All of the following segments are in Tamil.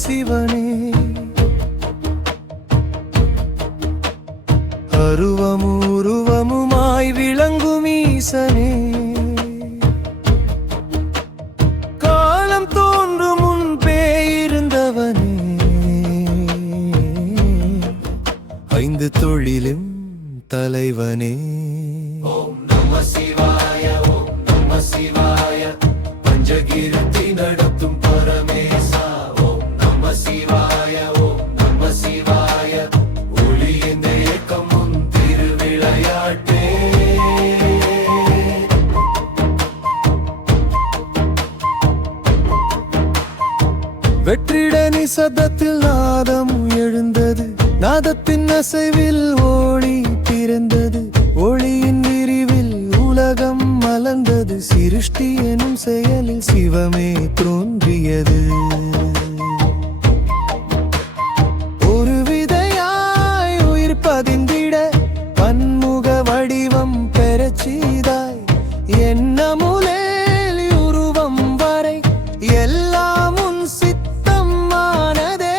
சிவனே அருவமுருவமுமாய் விளங்கும் ஈசனே காலம் தோன்றும் முன்பே இருந்தவனே ஐந்து தொழிலும் தலைவனே ஓம் நம சிவாய ஓம் நம சிவாய பஞ்சகிருத்தி நடத்தும் பரமேசா ஓம் நம சிவாய ஓம் நம சிவாய ஒளியின் ஏக்கமும் திருவிளையாட்டே வெற்றிட நிசப்தத்தில் நாதம் எழுந்தது நாதத்தின் அசைவில் ஒளி பிறந்தது ஒளியின் விரிவில் உலகம் மலர்ந்தது சிருஷ்டி எனும் செயலில் சிவமே தோன்றியது ஒரு விதையாய் உயிர் பதிந்திட பன்முக வடிவம் பெறச் செய்தாய் என்னமுலேல் உருவம் வரை எல்லாம் உன் சித்தம் ஆனதே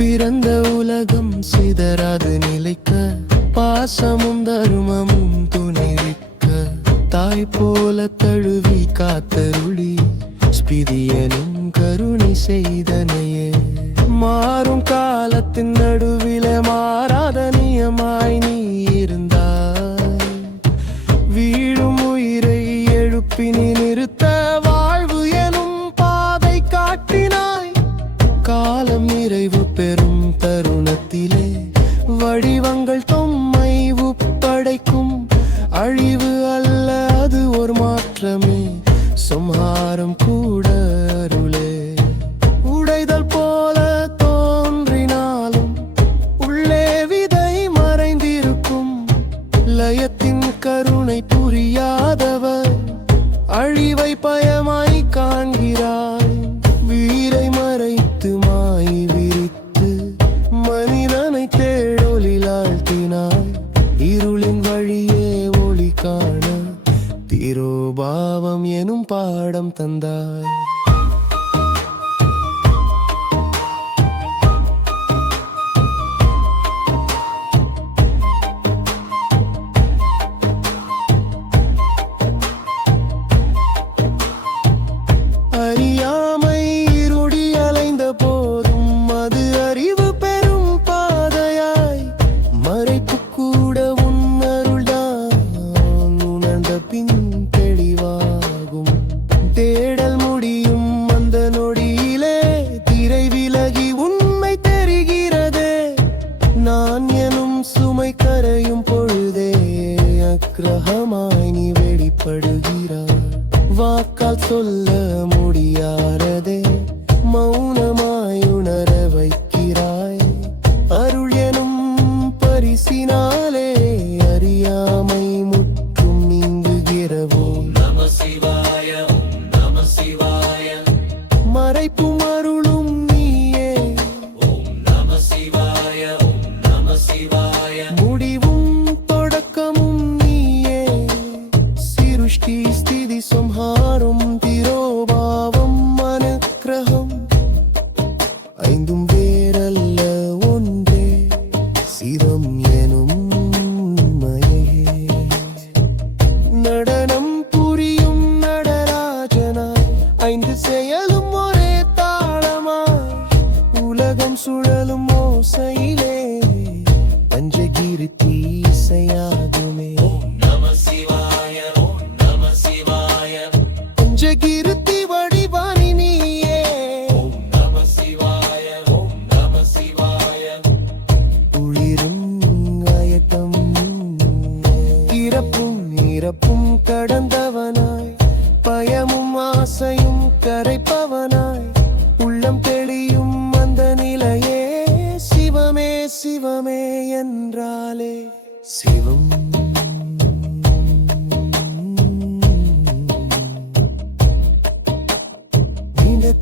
பிறந்த உலகம் சிதறாது நிலைக்க பாசமும் தருமமும் துணைவிக்க தாய் போல தழுவி காத்தருளி ஸ்பிதியனும் கருணை செய்தனையே மாறும் காலத்தின் நடுவில மாறாத நியமாய் நீ இருந்தாய் வீழும் உயிரை எழுப்பி நீ நிறுத்த வாழ்வு எனும் பாதை காட்டினாய் காலம் நிறைவு பெறும் தருணத்திலே வடிவங்கள் தொம்மை உப்படைக்கும் அழிவு அல்ல அது ஒரு மாற்றமே சம்ஹாரம் கூட அருளே உடைதல் போல தோன்றினாலும் உள்ளே விதை மறைந்திருக்கும் லயத்தின் கருணை புரியாதவர் அழிவை பயமாய் காண்கிறாய் வீரை மறைத்து மாய் விரித்து மனிதனை தேடொலிலாழ்த்தினாய் இருளின் வழியே ஒளி காண திரோபாவம் எனும் பாடம் தந்தாய் அறியாமை இருடி அலைந்த போதும் அது அறிவு பெறும் பாதையாய் மறைப்பு கூட உன் அருள்தான் உணர்ந்த பின் தெளிவாகும் தேடல் முடியும் அந்த நொடியிலே திரை விலகி உண்மை தெரிகிறதே நான் எனும் சுமை கரையும் பொழுதே அக்கிரகமாய் நீ வெளிப்படுகிறாய் வாக்கால் சொல்ல முடியாததே மௌனமாய் உணர வைக்கிறாய் அருள் எனும் பரிசினாலே அறியாமை முற்றும் நீங்குகிறவோ நம சிவாய ஓம் நம சிவாய மறைப்பும் அருளும் நீயே ஓம் நம சிவாய ஓம் நம சிவாய முடிவும் தொடக்கமும் நீயே சிருஷ்டி ஸ்திதி சம்ஹாரம் திரோபாவம் அனுக்கிரகம் ஐந்தும் வேறல்ல ஒன்றே சிவம் எனும் உண்மையே நடனம் புரியும் நடராஜனாய் ஐந்து செயலும் ஒரே தாளமாய் உலகம் சுழலும் ஓசையிலே பஞ்சகிருத்தி இசையாகுமே நம சிவாய ஓம் நம சிவாய பஞ்சகிருத்தி வடிவானி நீயே ஓம் நம சிவாய ஓம் நம சிவாய உயிரும் அயட்டம் இறப்பும் இறப்பும் கடந்தவனாய் பயமும் ஆசையும் கரைப்பவனாய் உள்ளம் தெளியும் அந்த நிலையே சிவமே சிவமே என்றாலே சிவம் நீண்ட